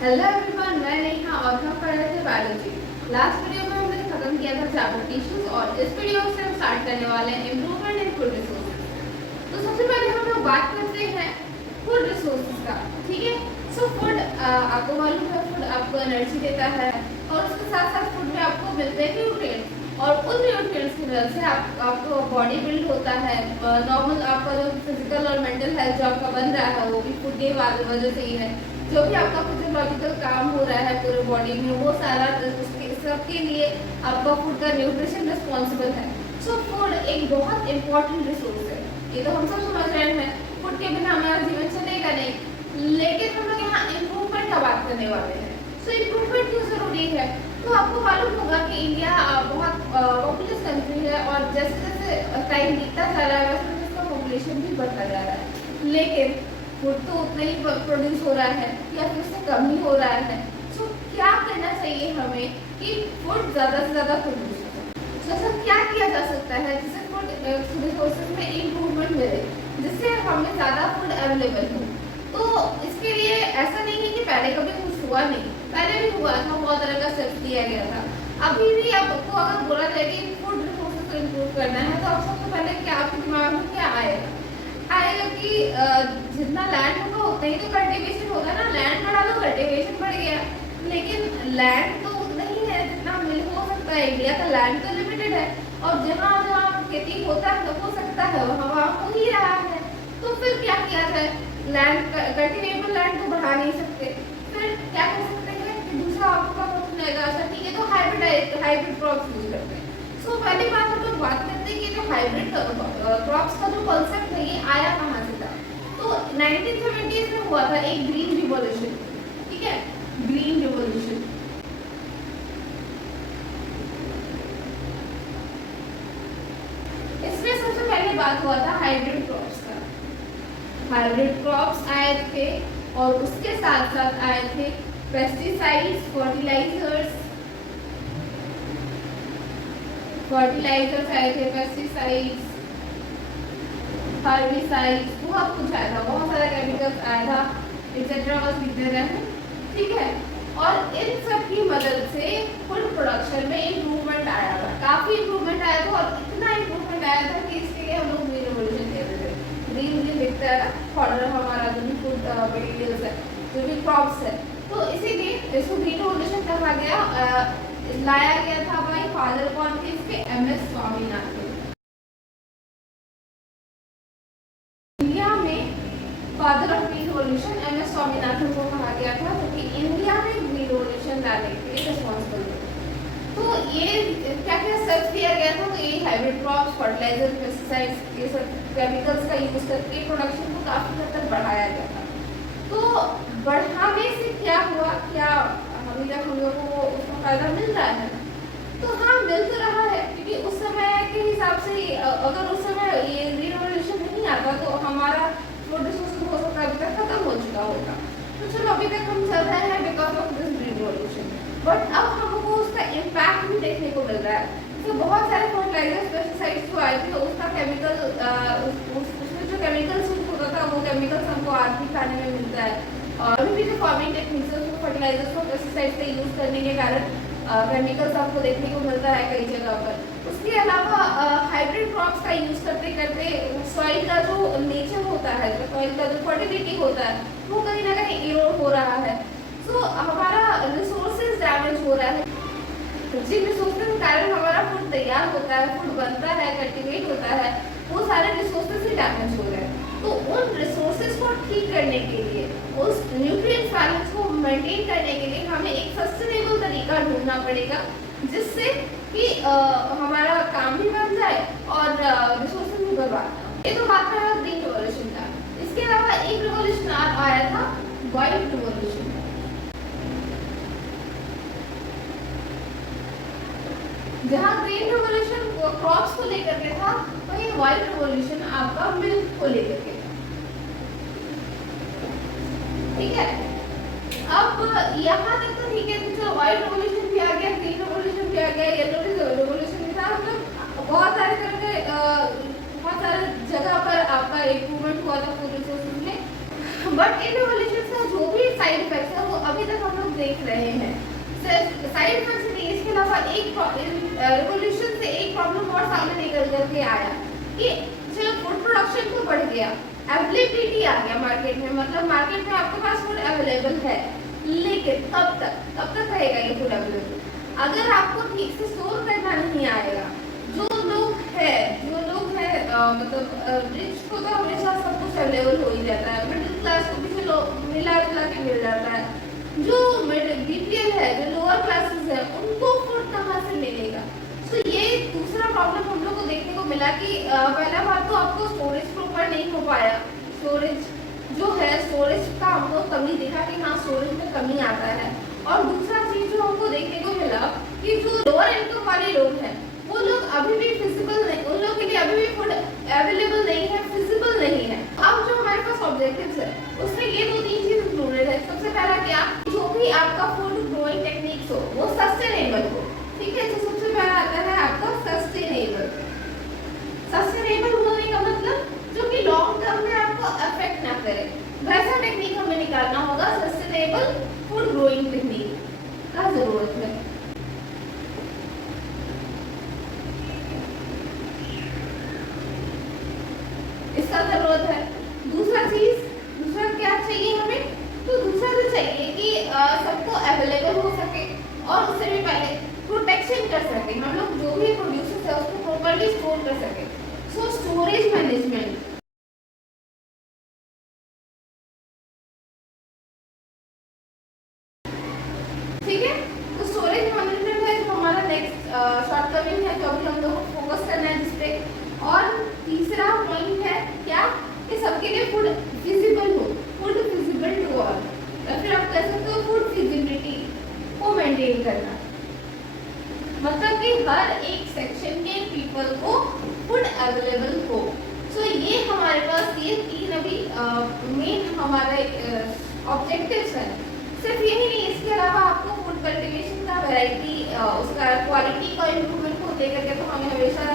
Hello everyone, मैं नेहा और हम पढ़ रहे थे बायोलॉजी। लास्ट वीडियो में हमने खत्म किया था चैप्टर टिश्यूज और इस वीडियो से हम स्टार्ट करने वाले हैं इम्प्रूवमेंट इन फूड रिसोर्सेज। तो सबसे पहले हम लोग बात करते हैं फूड रिसोर्सेज का। ठीक है, सो फूड आपको मालूम है, फूड आपको एनर्जी देता है और उसके साथ साथ फूड में आपको मिलते हैं न्यूट्रिएंट्स और उन न्यूट्रिएंट्स की वजह से आपको बॉडी बिल्ड होता है। नॉर्मल आपका जो फिजिकल और मेंटल हेल्थ जो आपका बन रहा है वो भी फूड की वजह से ही है। जो भी आपका फिजियोलॉजिकल काम हो रहा है पूरे बॉडी में, वो सारा सबके लिए आपका फूड का न्यूट्रिशन रिस्पॉन्सिबल है। सो फूड एक बहुत इंपॉर्टेंट रिसोर्स है, ये तो हम सब समझ रहे हैं। फूड के बिना हमारा जीवन चलेगा नहीं, लेकिन हम लोग यहाँ इम्प्रूवमेंट का बात करने वाले हैं। सो इम्प्रूवमेंट क्यों जरूरी है? तो आपको मालूम होगा कि इंडिया बहुत पॉपुलस कंट्री है और जैसे जैसे टाइम बीतता जा रहा है वैसे वैसे इसका पॉपुलेशन भी बढ़ता जा रहा है, लेकिन फूड तो उतना ही प्रोड्यूस हो रहा है या फिर उससे कम ही हो रहा है। सो क्या करना चाहिए हमें कि फूड ज़्यादा से ज़्यादा प्रोड्यूस हो? सो ऐसा क्या किया जा सकता है जिससे फूड रिसोर्सेज में इम्प्रूवमेंट मिले, जिससे हमें ज़्यादा फूड अवेलेबल हो? तो इसके लिए ऐसा नहीं है कि पहले कभी कुछ हुआ नहीं, पहले भी हुआ था, बहुत तरह का स्टेप्स लिया गया था। अभी भी आपको अगर बोला जाए कि फूड रिसोर्सेज को इम्प्रूव करना है तो सबसे पहले क्या आपके दिमाग में क्या आएगा? आएगा कि जितना लैंड होगा उतना ही तो कल्टीवेशन होगा ना। लैंड बढ़ा तो कल्टीवेशन बढ़ गया, लेकिन लैंड तो उतना ही है जितना मिल हो सकता है। इंडिया का लैंड तो लिमिटेड है और जहाँ जहाँ खेती होता है हो सकता है वहाँ वहाँ हो ही रहा है। तो फिर क्या किया जाए? लैंड कल्टीवेबल लैंड तो बढ़ा नहीं सकते, फिर क्या कर सकते हैं कि दूसरा आपका ऑप्शन आएगा। अच्छा ठीक है, तो हाइब्रिड क्रॉप्स यूज करते हैं। सो पहली बात हम लोग बात करते हैं कि जो हाइब्रिड क्रॉप्स का जो कॉन्सेप्ट है ये आया कहाँ से था? तो 1970s में हुआ था एक ग्रीन रिवॉल्यूशन। ठीक है, ग्रीन रिवॉल्यूशन। इसमें सबसे पहले बात हुआ था हाइब्रिड क्रॉप्स का। हाइब्रिड क्रॉप्स आए थे और उसके साथ साथ आए थे पेस्टिसाइड्स, फर्टिलाइजर्स आए थे, पेस्टिसाइड्स, हर्बिसाइड्स, बहुत कुछ आया था, बहुत सारा केमिकल्स आया था, एक्सेट्रा बस लिखते रहे। ठीक है, और इन सब की मदद से फूड प्रोडक्शन में इम्प्रूवमेंट आया था, काफी इम्प्रूवमेंट आया था और इतना इम्प्रूवमेंट आया था कि इसके लिए हम लोग ग्रीन रिवॉल्यूशन कहते थे। ग्रीन लिखते हैं ना, फॉर्डर हमारा जो भी फूड मटेरियल्स है, जो भी क्रॉप्स है, तो इसीलिए इसको ग्रीन रिवॉल्यूशन कहा गया। लाया गया था भाई फादर कौन थे इसके? MS स्वामीनाथन। इंडिया में father of green revolution MS Swaminathan को कहा गया था, क्योंकि इंडिया में ग्रीन रिवॉल्यूशन लाने के लिए रिस्पॉन्सिबल थे। तो ये क्या क्या स्टेप्स लिया गया था? तो ये हाइब्रिड क्रॉप्स, फर्टिलाइजर, पेस्टिसाइड्स, ये सब केमिकल्स का यूज करके प्रोडक्शन को काफी हद तक बढ़ाया गया था। तो बढ़ाने से क्या हुआ? क्या अभी तक हम लोगों को उसका फायदा मिल रहा है? तो हाँ, मिल तो रहा है, क्योंकि उस समय के हिसाब से अगर उस समय ये ग्रीन रिवॉल्यूशन नहीं आता तो हमारा फूड रिसोर्स हो सकता है अभी तक खत्म हो चुका होगा। तो चलो अभी तक हम चल रहे हैं because of this green revolution, but अब हमको उसका इम्पैक्ट भी देखने को मिल रहा है। तो बहुत सारे फर्टिलाइजर्स, पेस्टिसाइड्स जो आए थे तो उसका केमिकल उसमें जो केमिकल्स होता था वो केमिकल्स हमको आज भी खाने में मिलता है। और अभी भी जो फार्मिंग टेक्निक्स है उसको फर्टिलाइजर्स और पेस्टिसाइड्स का यूज करने के कारण केमिकल्स आपको देखने को मिलता है कई जगह पर। उसके अलावा हाइब्रिड क्रॉप्स का यूज करते करते सॉइल का जो नेचर होता है, जो सॉइल का जो फर्टिलिटी होता है वो कहीं ना कहीं इरोड हो रहा है। सो हमारा रिसोर्सेज डैमेज हो रहा है। जिन रिसोर्सेज के कारण हमारा फूड तैयार होता है, फूड बनता है, कल्टीवेट होता है, वो सारे रिसोर्सेज ही डैमेज हो रहे हैं। तो उन रिसोर्सेज को ठीक करने के लिए, उस न्यूट्रिएंट बैलेंस को मेंटेन करने के लिए हमें एक सस्टेनेबल तरीका ढूंढना पड़ेगा, जिससे कि हमारा काम भी बन जाए और रिसोर्सेज भी बर्बाद ना हो। ये तो बात है ग्रीन रिवॉल्यूशन का। इसके अलावा एक रिवॉल्यूशन आया था, व्हाइट रिवॉल्यूशन। जहाँ ग्रीन रिवॉल्यूशन क्रॉप्स को लेकर के था, वहीं व्हाइट रिवॉल्यूशन आपका मिल्क को लेकर के। ठीक है, अब यहाँ तक तो ठीक है, तो व्हाइट रिवॉल्यूशन भी आ गया, ग्रीन रिवॉल्यूशन भी आ गया, येलो रिवॉल्यूशन भी था। मतलब बहुत सारे तरह के बहुत सारे जगह पर आपका इम्प्रूवमेंट हुआ था फूड रिसोर्सेज में, बट इन रिवॉल्यूशन का जो भी साइड इफेक्ट्स है वो अभी तक हम साइड इफेक्ट्स नहीं, इसके अलावा एक रिवोल्यूशन से एक प्रॉब्लम और सामने निकल करके आया कि चलो फूड प्रोडक्शन तो बढ़ गया, अवेलेबिलिटी आ गया मार्केट में, मतलब मार्केट में आपके पास फूड अवेलेबल है, लेकिन कब तक रहेगा ये फूड अवेलेबल? अगर आपको ठीक से स्टोर करना नहीं आएगा। जो लोग है मतलब रिच को तो हमेशा सब कुछ अवेलेबल हो ही जाता है, मिडिल क्लास को भी मिला जुला के मिल जाता है, जो बीपीएल है, जो लोअर क्लासेस है, उनको फूड कहाँ से मिलेगा? तो ये दूसरा प्रॉब्लम हम लोग को देखने को मिला कि पहला बात तो आपको स्टोरेज प्रॉपर नहीं हो पाया, स्टोरेज जो है स्टोरेज का हमको कमी दिखा कि हाँ स्टोरेज में कमी आता है। और दूसरा चीज जो हमको देखने को मिला कि जो लोअर इनकम वाले लोग हैं वो लोग अभी भी फिजिबल नहीं, उन लोगों के लिए अभी भी फूड अवेलेबल नहीं है, फिजिबल नहीं है। अब जो हमारे पास ऑब्जेक्टिव्स है उसमें ये दो तीन चीज इंक्लूडेड है। सबसे पहला क्या, जो भी आपका फूड ग्रोइंग टेक्निक्स हो वो सस्टेनेबल हो, ठीक है। तो सबसे पहला आता है आपका सस्टेनेबल। सस्टेनेबल होने का मतलब जो कि लॉन्ग टर्म में आपको अफेक्ट ना करे, वैसा टेक्निक हमें निकालना होगा। सस्टेनेबल फूड ग्रोइंग टेक्निक का जरूरत है। इसका जरूरत है। दूसरा क्या चाहिए हमें? तो दूसरा जो चाहिए कि सबको अवेलेबल हो सके और उससे भी पहले प्रोटेक्शन कर सके, हम लोग जो भी प्रोड्यूसर्स है उसको प्रॉपर्ली स्टोर कर सके। सो स्टोरेज मैनेजमेंट, ठीक है। तो स्टोरेज मैनेजमेंट है जो हमारा नेक्स्ट शॉर्टकमिंग है, जो अभी हम लोग को फोकस करना है जिस पे। और तीसरा पॉइंट है क्या, कि सबके लिए फूड फिजिबल हो, फूड फिजिबल टू ऑल, या फिर आप कह सकते हो फूड फिजिबिलिटी को मेंटेन करना, मतलब कि हर एक सेक्शन के पीपल को फूड अवेलेबल हो। सो ये हमारे पास ये तीन अभी मेन हमारे ऑब्जेक्टिव्स हैं। सिर्फ यही नहीं, इसके अलावा आपको फूड कल्टीवेशन का वैरायटी, उसका क्वालिटी का इम्प्रूवमेंट को लेकर के तो हमें हमेशा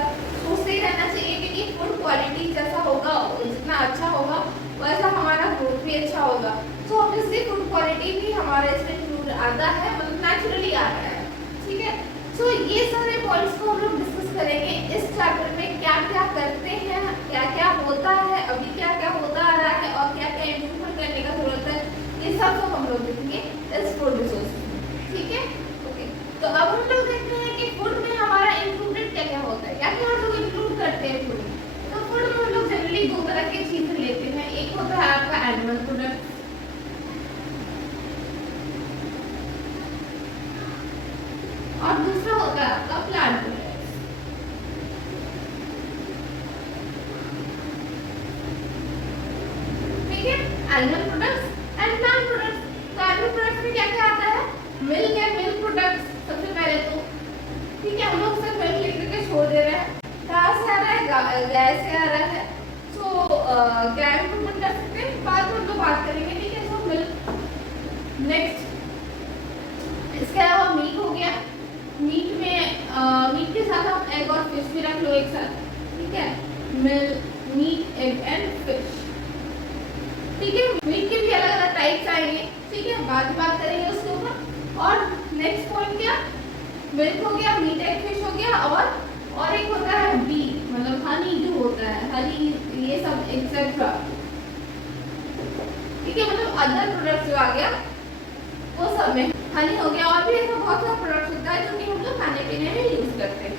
सोचते ही रहना चाहिए कि फूड क्वालिटी जैसा होगा, जितना अच्छा होगा वैसा हमारा ग्रोथ भी अच्छा होगा। सो ऑब्वियसली फूड क्वालिटी भी हमारे इसमें इंक्लूड आता है, मतलब नेचुरली आता है, ठीक है। सो ये सारे पॉइंट्स को हम लोग डिस्कस करेंगे इस चैप्टर में, क्या क्या करते हैं, क्या क्या होता है, अभी क्या क्या होता आ रहा है और क्या क्या इम्प्रूवमेंट करने का जरूरत है, ये सब तो हम लोग देखेंगे इस फूड रिसोर्स, ठीक है। ओके, तो अब हम लोग देखते हैं कि फूड में हमारा इंक्लूडेड क्या क्या होता है, क्या क्या हम लोग इंक्लूड करते हैं फूड में। तो फूड में हम लोग जनरली दो तरह की चीजें लेते हैं, एक होता है आपका एनिमल प्रोडक्ट, और दूसरा होता है आपका प्लांट प्रोडक्ट्स, ठीक है। Animal products and plant products. तो एनिमल प्रोडक्ट्स में क्या क्या आता है? मिल्क एंड मिल्क प्रोडक्ट्स सबसे पहले तो, ठीक है। हम लोग सिर्फ मिल्क लिख के छोड़ दे रहे हैं, कहाँ से आ रहा है? गाय से आ रहा है। सो गाय इम्प्रूवमेंट कर सकते हैं, बाद में हम लोग बात करेंगे, ठीक है। So milk. नेक्स्ट इसके अलावा मीट हो गया, मीट में मीट के साथ आप एग और फिश भी रख लो एक साथ, ठीक है। मीट, एग एंड फिश, ठीक है। मीट के भी अलग अलग टाइप्स आएंगे, ठीक है, बाद में बात करेंगे उसके ऊपर। और नेक्स्ट पॉइंट क्या, मिल्क हो गया, मीट एग फिश हो गया, और एक होता है बी, मतलब हनी जो होता है, हनी, ये सब एक्सेट्रा, ठीक है। मतलब अदर प्रोडक्ट जो आ गया वो सब में हनी हो गया, और भी ऐसा बहुत सारा प्रोडक्ट होता है जो कि हम लोग खाने पीने में यूज करते हैं,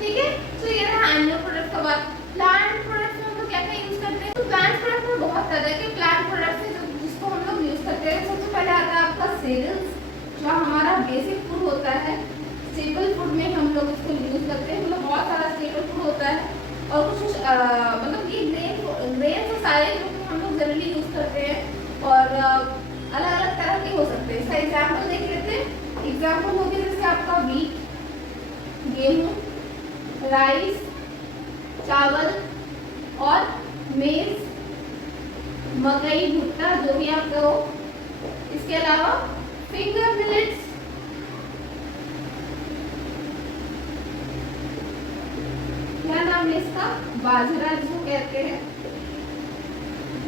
ठीक है। तो ये रहा एनिमल प्रोडक्ट का बात। प्लांट प्रोडक्ट में हम लोग क्या क्या यूज करते हैं? तो प्लांट प्रोडक्ट में बहुत तरह के प्लांट प्रोडक्ट्स हैं जिसको हम लोग यूज करते हैं। सबसे पहले आता है आपका सीरियल्स, जो हमारा बेसिक फूड होता है, स्टेपल फूड में हम लोग इसको यूज करते हैं। मतलब बहुत सारा स्टेपल फूड होता है, और कुछ मतलब ये ग्रेन से सारे जो हम लोग जनरली यूज करते हैं, और अलग अलग तरह के हो सकते हैं। इसका एग्जाम्पल देख लेते हैं। एग्जाम्पल हो गया जैसे आपका वीट, गेहूं, राइस, चावल और मेज, मकई, भुट्टा, जो भी आप कहो। इसके अलावा फिंगर मिलेट्स, क्या नाम है इसका, बाजरा जिसको कहते हैं,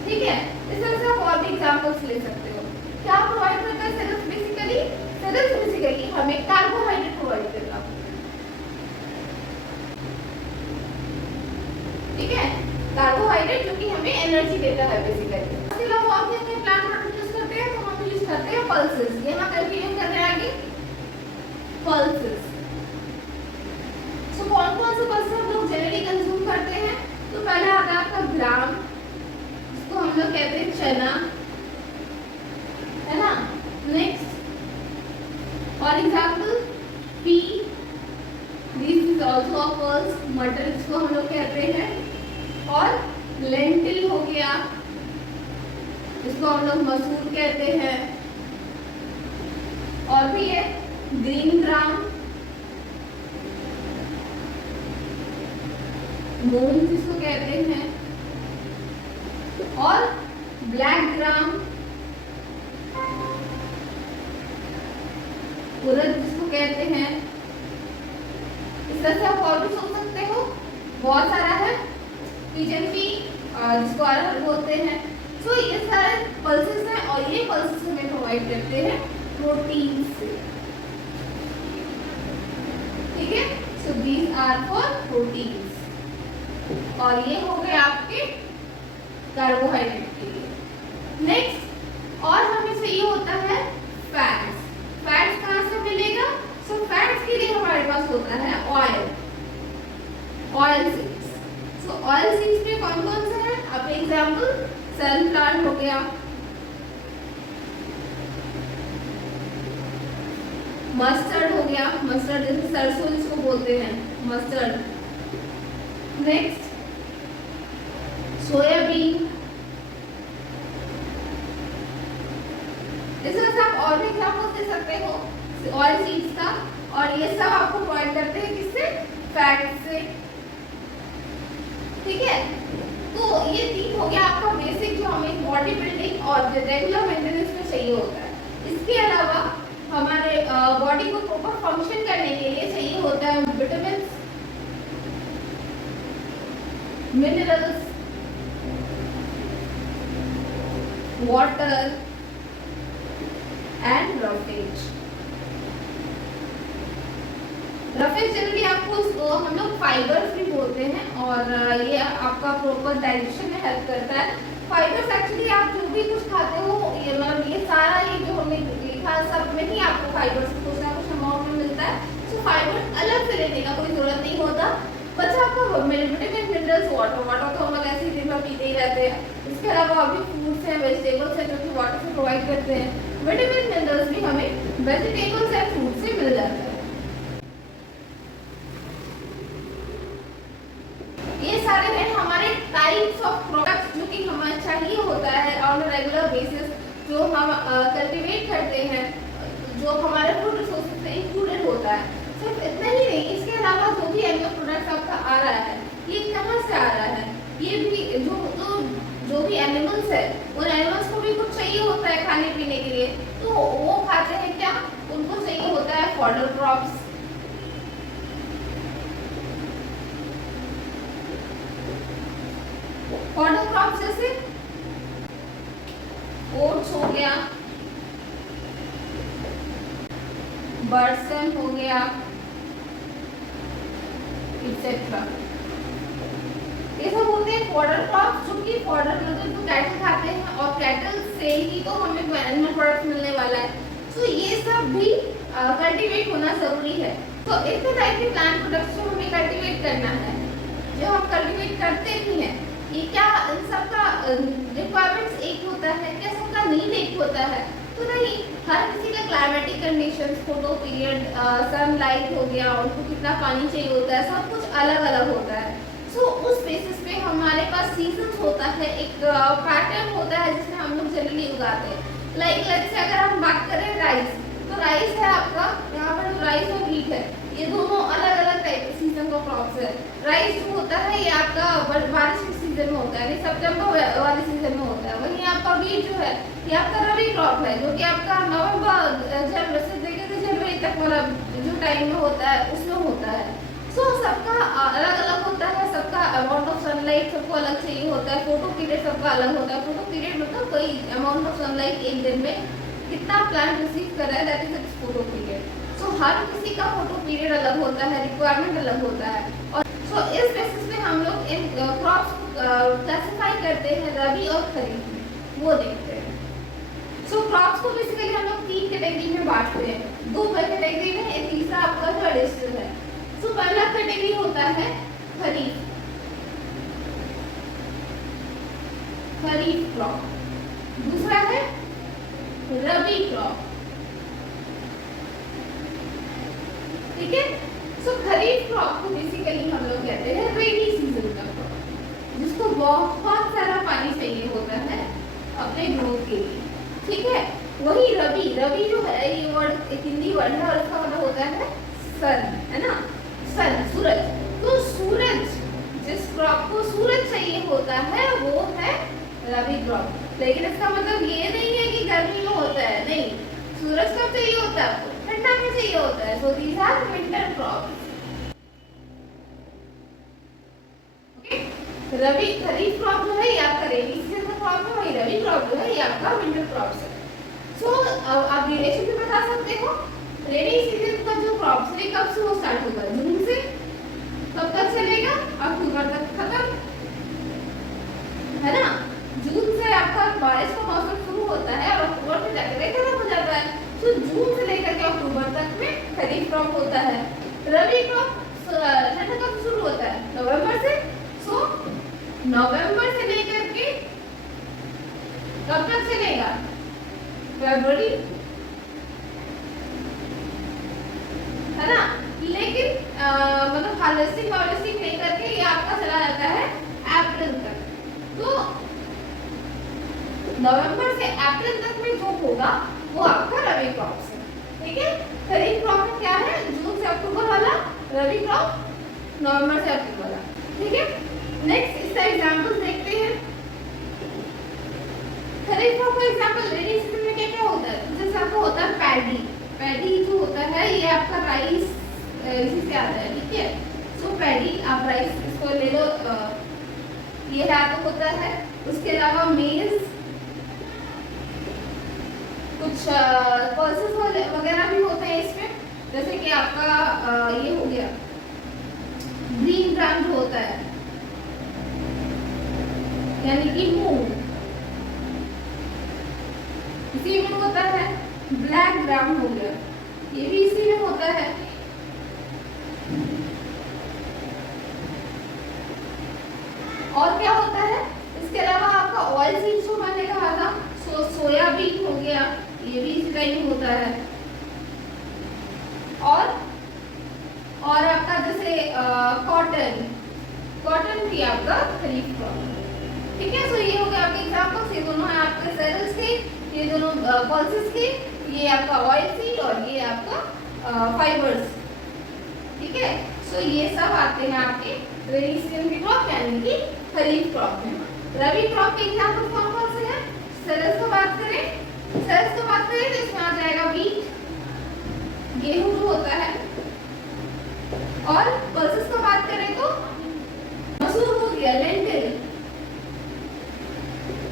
ठीक है। इस तरह से आप और भी एग्जाम्पल्स ले सकते हो। क्या प्रोवाइड करता है सेल्स? बेसिकली हमें कार्बोहाइड्रेट प्रोवाइड करेगा। ठीक है, कार्बोहाइड्रेट जो कि हमें एनर्जी देता है बेसिकली। इसके अलावा और क्या प्लांट प्रोडक्ट यूज करते हैं, तो हम यूज करते हैं पल्सेस। यहाँ कंटिन्यू कर रहे हैं आगे पल्सेस। सो कौन कौन से पल्सेस हम लोग जनरली कंज्यूम करते हैं, तो पहले आता है आपका ग्राम, इसको हम लोग कहते हैं चना, है ना। Next for example P, this is also a pulse. मटर इसको हम लोग कहते हैं। और लेंटिल हो गया, इसको हम लोग मसूर कहते हैं। और भी है ग्रीन ग्राम, मूंग जिसको कहते हैं। और ब्लैक ग्राम, उड़द जिसको कहते हैं। इस तरह से आप और भी सोच सकते हो, बहुत सारा है। पिजन पी जिसको अरहर बोलते हैं। सो ये सारे पल्सेस हैं और ये पल्सेस हमें प्रोवाइड करते हैं प्रोटीन से। ठीक है, so these are four proteins. और ये हो गए आपके कार्बोहाइड्रेट के लिए। नेक्स्ट और हमें चाहिए होता है फैट्स। फैट्स कहाँ से मिलेगा, सो फैट्स के लिए हमारे पास होता है ऑयल, ऑयल सीड्स। सो ऑयल सीड्स में कौन कौन से हैं, अब एग्जांपल सनफ्लावर हो गया, मस्टर्ड हो गया, मस्टर्ड जैसे सरसों जिसको बोलते हैं मस्टर्ड। Next soybean. इस तरह से आप और भी एग्जांपल दे सकते हो ऑयल सीड्स का। और ये सब आपको प्रोवाइड करते हैं किससे, फैट से। ठीक है, तो ये तीन हो गया आपका बेसिक जो हमें बॉडी बिल्डिंग और रेगुलर मेंटेनेंस में चाहिए होता है। इसके अलावा हमारे बॉडी को प्रॉपर फंक्शन करने के लिए चाहिए होता है vitamin, minerals, water and roughage. Roughage generally आपको हम लोग फाइबर्स भी बोलते हैं और ये आपका प्रॉपर डाइजेशन में हेल्प करता है। फाइबर्स एक्चुअली आप जो भी कुछ खाते हो, ये मतलब ये सारा ये जो हमने लिखा सब में ही आपको फाइबर्स कुछ ना कुछ अमाउंट में मिलता है। तो फाइबर्स अलग से लेने का कोई जरूरत नहीं होता। बस आपको विटामिन, मिनरल्स, वाटर तो हम लोग ऐसे ही दिन भर पीते ही रहते हैं। इसके अलावा अभी फ्रूट्स हैं, वेजिटेबल्स हैं जो कि वाटर से प्रोवाइड करते हैं। विटामिन मिनरल्स भी हमें वेजिटेबल्स एंड फ्रूट से मिल जाता है। ये सारे हैं हमारे टाइप्स ऑफ प्रोडक्ट्स जो कि हमें चाहिए होता है ऑन अ रेगुलर बेसिस, जो हम कल्टीवेट करते हैं, जो हमारे फूड रिसोर्सेज में इंक्लूडेड होता है। सिर्फ इतना ही नहीं, इसके अलावा जो भी एनिमल प्रोडक्ट्स आपका आ रहा है, ये कहाँ से आ रहा है, ये भी जो भी एनिमल्स है, उन एनिमल्स को भी कुछ चाहिए होता है खाने पीने के लिए। तो वो खाते हैं क्या, उनको चाहिए होता है फॉडर क्रॉप्स। फॉडर क्रॉप्स जैसे ओट्स हो गया, बर्डसेम हो गया, एक्सेट्रा। ये सब होते हैं फॉडर क्रॉप्स, जो कि फॉडर मतलब जो कैटल खाते हैं और कैटल से ही तो हमें एनिमल प्रोडक्ट मिलने वाला है। तो ये सब भी कल्टीवेट होना जरूरी है। तो इतने टाइप के प्लांट प्रोडक्ट्स जो हमें कल्टीवेट करना है, जो हम कल्टीवेट करते भी हैं, ये क्या इन सबका रिक्वायरमेंट्स एक होता है, क्या सबका नीड एक होता है, तो नहीं। हर किसी का climatic conditions, photo period, sunlight हो गया, उनको कितना पानी चाहिए होता है, सब कुछ अलग अलग होता है। सो उस बेसिस पे हमारे पास सीजन्स होता है, एक पैटर्न होता है जिसमें हम लोग जनरली उगाते हैं। लाइक से अगर हम बात करें राइस, तो राइस है आपका यहाँ पर, राइस और व्हीट है, ये दोनों अलग अलग टाइप के सीजन का क्रॉप्स है। राइस जो होता है ये आपका बारिश के सीजन में होता है, यानी सितंबर वाले सीजन में होता है। वहीं आपका व्हीट जो है ये आपका रबी क्रॉप है, जो कि आपका नवंबर जनवरी से लेकर जनवरी तक वाला जो टाइम में होता है उसमें होता है। सो सबका अलग अलग होता है, सबका अमाउंट ऑफ सनलाइट सबको अलग चाहिए होता है, फोटो पीरियड सबका अलग होता है। फोटो पीरियड मतलब कोई अमाउंट ऑफ सनलाइट एक दिन में कितना प्लांट रिसीव कर रहा है, that is it's photo period. So हर किसी का फोटो पीरियड अलग होता है, रिक्वायरमेंट अलग होता है, और सो इस बेसिस पे हम लोग इन क्रॉप्स क्लासिफाई करते हैं रबी और खरीफ में, वो देखते हैं। सो क्रॉप्स को बेसिकली हम लोग 3 कैटेगरी में बांटते हैं, 2 कैटेगरी में, तीसरा आपका जो एडिशनल है। सो पहला कैटेगरी होता है खरीफ, खरीफ क्रॉप, दूसरा है रबी क्रॉप, ठीक है। सो खरीफ क्रॉप को बेसिकली हम लोग कहते हैं रेनी सीजन का क्रॉप, जिसको बहुत सारा पानी चाहिए होता है अपने ग्रोथ के लिए, ठीक है। वही रबी, रबी जो है ये वर्ड एक हिंदी वर्ड है और इसका मतलब होता है सन, है ना, सन, सूरज। तो सूरज, जिस क्रॉप को सूरज चाहिए होता है वो है रबी क्रॉप। लेकिन इसका मतलब ये नहीं है कि गर्मी में होता है, नहीं, सूरज कब चाहिए होता है आपको, ठंडा में चाहिए होता है। So these are winter crops, okay. Rabi kharif crop जो है ये आपका रेनी सीजन का क्रॉप है, वही रबी क्रॉप जो है ये आपका विंटर क्रॉप है। सो आप ड्यूरेशन भी बता सकते हो, रेनी सीजन का जो क्रॉप्स है कब से वो स्टार्ट होगा, जून से, कब तक चलेगा, अक्टूबर तक खत्म, है ना। जून से आपका बारिश का मौसम शुरू होता है और अक्टूबर में जाकर खत्म हो जाता है। तो जून से लेकर के अक्टूबर तक में खरीफ क्रॉप होता है। रबी क्रॉप ठंड कब शुरू होता है, नवंबर से। सो नवंबर से लेकर के कब तक चलेगा, फरवरी, है ना। लेकिन मतलब हार्वेस्टिंग वार्वेस्टिंग नहीं करके ये आपका चला जाता है अप्रैल तक। तो नवंबर से अप्रैल तक में जो होगा वो आपका रबी क्रॉप है, ठीक है। खरीफ क्रॉप में क्या है, जून से अक्टूबर वाला, रबी क्रॉप नवंबर से अप्रैल वाला, ठीक है। नेक्स्ट इसका एग्जांपल देखते हैं। खरीफ क्रॉप का एग्जांपल रेनी सीजन में क्या क्या होता है, जैसे आपका होता है पैडी, पैडी जो होता है ये आपका राइस इसी से आता है, ठीक है। सो पैडी, आप राइस इसको ले लो, ये है आपका होता है। उसके अलावा मेज, कुछ पल्सेस वगैरह भी होते हैं इसमें, जैसे कि आपका ये हो गया ग्रीन ग्राम जो होता है, यानी कि मूंग, इसी में होता है। ब्लैक ग्राम हो गया, ये भी इसी में होता है। और क्या होता है इसके अलावा आपका ऑयल सीड्स जो मैंने कहा था, सोयाबीन हो गया, ये भी इसी टाइम होता है। और आपका जैसे कॉटन, कॉटन भी आपका खरीफ क्रॉप, ठीक है। सो ये हो गया आपके एग्जांपल्स, ये दोनों है आपके सेरेल्स के, ये दोनों पल्सेस के, ये आपका ऑयल सीड और ये आपका फाइबर्स, ठीक है। सो ये सब आते हैं आपके रेनी सीजन के क्रॉप यानी कि खरीफ क्रॉप में। रबी क्रॉप के एग्जांपल कौन कौन से हैं, सेरेल्स को बात करें, सेरेल्स को बात करें तो इसमें आ जाएगा वीट, गेहूं जो होता है, और पल्सेस को बात करें तो मसूर हो गया, लेंटिल,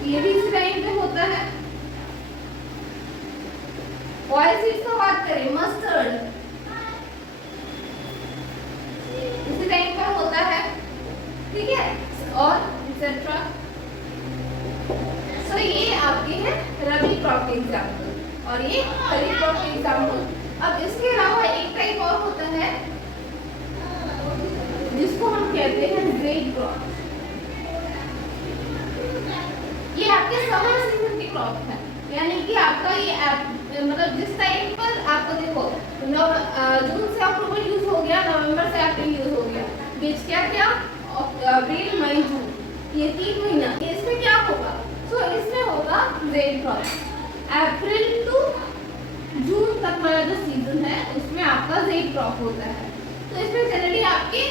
ये भी इस टाइम पे होता है। ऑयल सीड्स को बात करें, मस्टर्ड इसी टाइम पर होता है, ठीक है, और एक्सेट्रा। सो ये आपके हैं रबी क्रॉप के एग्जांपल और ये खरीफ क्रॉप के एग्जांपल। अब इसके अलावा एक टाइप और होता है जिसको हम कहते हैं ग्रेन क्रॉप। ये आपके समर सीजन की क्रॉप है, यानी कि आपका ये मतलब जिस टाइम पर आपको देखो जून से अक्टूबर यूज हो गया, नवंबर से अप्रैल यूज हो गया, बीच क्या क्या अप्रैल मई जून, ये 3 महीना, इसमें क्या होगा, तो इसमें होगा grain crop. April to June तक वाला जो सीजन है उसमें आपका ग्रेन क्रॉप होता है। तो इसमें जनरली आपके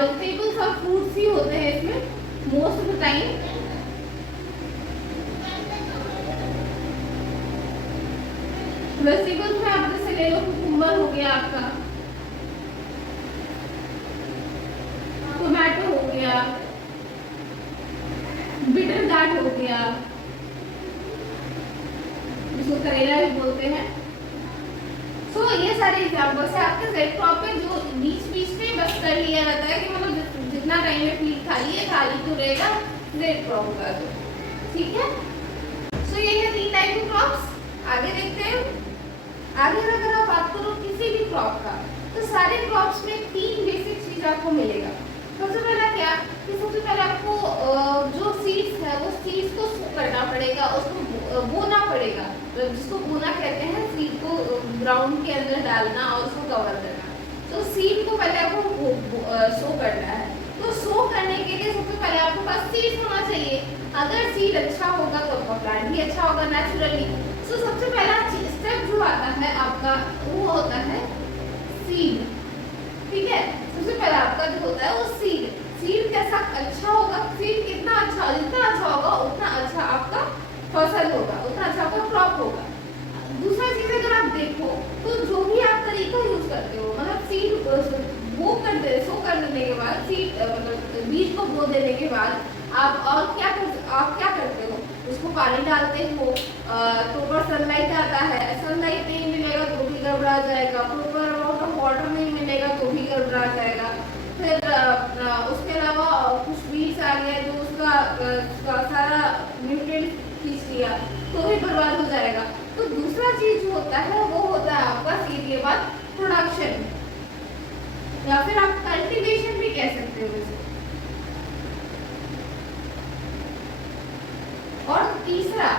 वेजिटेबल्स और फ्रूट्स ही होते हैं इसमें most of the time. Vegetables में आप जैसे ले लो, कुकुम्बर हो गया आपका, टोमेटो हो गया, बिटर गार्ड हो गया, जिसको करेला भी बोलते हैं। सो ये सारे एग्जांपल्स है आपके जेड क्रॉप पे, जो बीच बीच में बस कर लिया जाता है कि मतलब जितना टाइम में फील्ड खाली है, खाली तो रहेगा जेड क्रॉप का। तो ठीक है, सो ये है 3 टाइप के क्रॉप्स। आगे देखते हैं। आगे अगर आप बात करो किसी भी क्रॉप का, तो सारे क्रॉप्स में 3 बेसिक चीज आपको मिलेगा। सबसे पहला क्या कि सबसे पहले आपको जो सीड्स है वो सीड्स को सो करना पड़ेगा, उसको बोना पड़ेगा, जिसको बोना कहते हैं, सीड को ग्राउंड के अंदर डालना और उसको कवर करना। तो सीड को पहले आपको सो करना है। तो सो करने के लिए सबसे पहले आपके पास सीड होना चाहिए। अगर सीड अच्छा होगा तो आपका प्लांट भी अच्छा होगा नेचुरली। तो सबसे पहला स्टेप जो आता है आपका वो होता है सीड। ठीक है, सबसे पहले आपका जो होता है वो सीड। सीड कैसा अच्छा होगा, सीड कितना अच्छा, जितना अच्छा होगा उतना अच्छा आपका फसल होगा, उतना अच्छा आपका क्रॉप होगा। दूसरा चीज अगर आप देखो तो जो भी आप तरीका यूज करते हो, मतलब सीड वो कर दे, सो कर देने के बाद सीड मतलब बीज को बो देने के बाद आप और आप क्या करते हो, उसको पानी डालते हो, प्रॉपर सनलाइट आता है, सनलाइट नहीं मिलेगा तो भी गड़बड़ा जाएगा, प्रॉपर अमाउंट ऑफ वाटर नहीं मिलेगा तो भी गड़बड़ा जाएगा। फिर उसके अलावा कुछ बीज आ गया जो उसका सारा न्यूट्रिएंट खींच लिया तो भी बर्बाद हो जाएगा। तो दूसरा चीज जो होता है वो होता है आपका सीड के बाद प्रोडक्शन, या फिर आप कल्टीवेशन भी कह सकते हो इसे। और तीसरा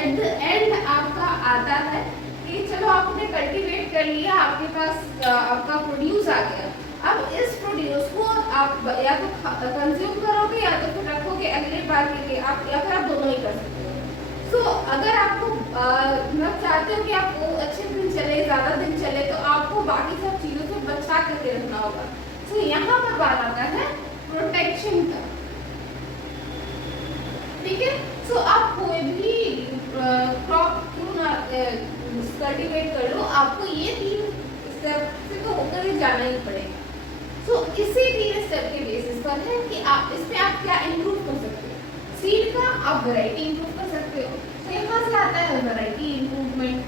एट द एंड आपका आता है कि चलो आपने कल्टीवेट कर लिया, आपके पास आपका प्रोड्यूस आ गया। अब इस प्रोड्यूस को आप या तो कंज्यूम करोगे या तो फिर रखोगे अगले बार के लिए, आप या फिर आप दोनों ही कर सकते हो। सो अगर आपको मतलब चाहते हो कि आपको अच्छे दिन चले, ज़्यादा दिन चले, तो आपको बाकी सब चीज़ों से बचा करके रखना होगा। सो यहाँ पर बात आता है प्रोटेक्शन का। ठीक है, सो आप कोई भी क्रॉप क्यों ना कल्टीवेट कर लो, आपको ये 3 स्टेप से तो होकर ही जाना ही पड़ेगा। सो इसी 3 स्टेप के बेसिस पर है कि आप इसमें आप क्या इम्प्रूव कर सकते हो। सीड का आप वैरायटी इम्प्रूव कर सकते हो। तो यहाँ से आता है वैरायटी इम्प्रूवमेंट।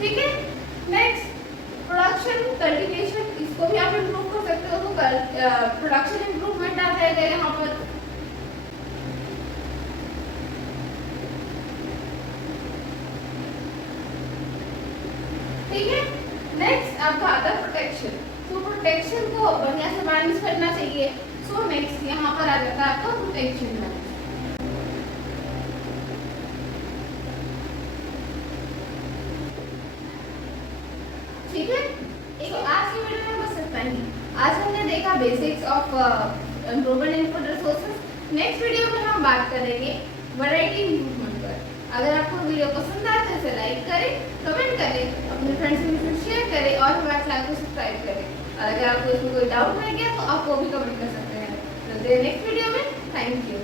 ठीक है, नेक्स्ट प्रोडक्शन कल्टीवेशन, इसको भी आप इम्प्रूव कर सकते हो। तो प्रोडक्शन इम्प्रूवमेंट आ जाएगा यहाँ पर। ठीक है, नेक्स्ट आपका आता है प्रोटेक्शन। तो प्रोटेक्शन को बढ़िया से मैनेज करना चाहिए। सो नेक्स्ट यहाँ पर आ जाता है आपका प्रोटेक्शन मैनेज। ठीक है, तो आज की वीडियो में बस इतना ही। आज हमने देखा basics of improvement in food resources. Next video में हम बात करेंगे वैरायटी इम्प्रूवमेंट पर। अगर आपको वीडियो पसंद आए तो इसे लाइक करें, कमेंट करें, अपने फ्रेंड्स के साथ शेयर करें और हमारे चैनल को सब्सक्राइब करें। और अगर आपको इसमें कोई डाउट रह गया तो आप वो भी कमेंट कर सकते हैं। तो नेक्स्ट वीडियो में, थैंक यू।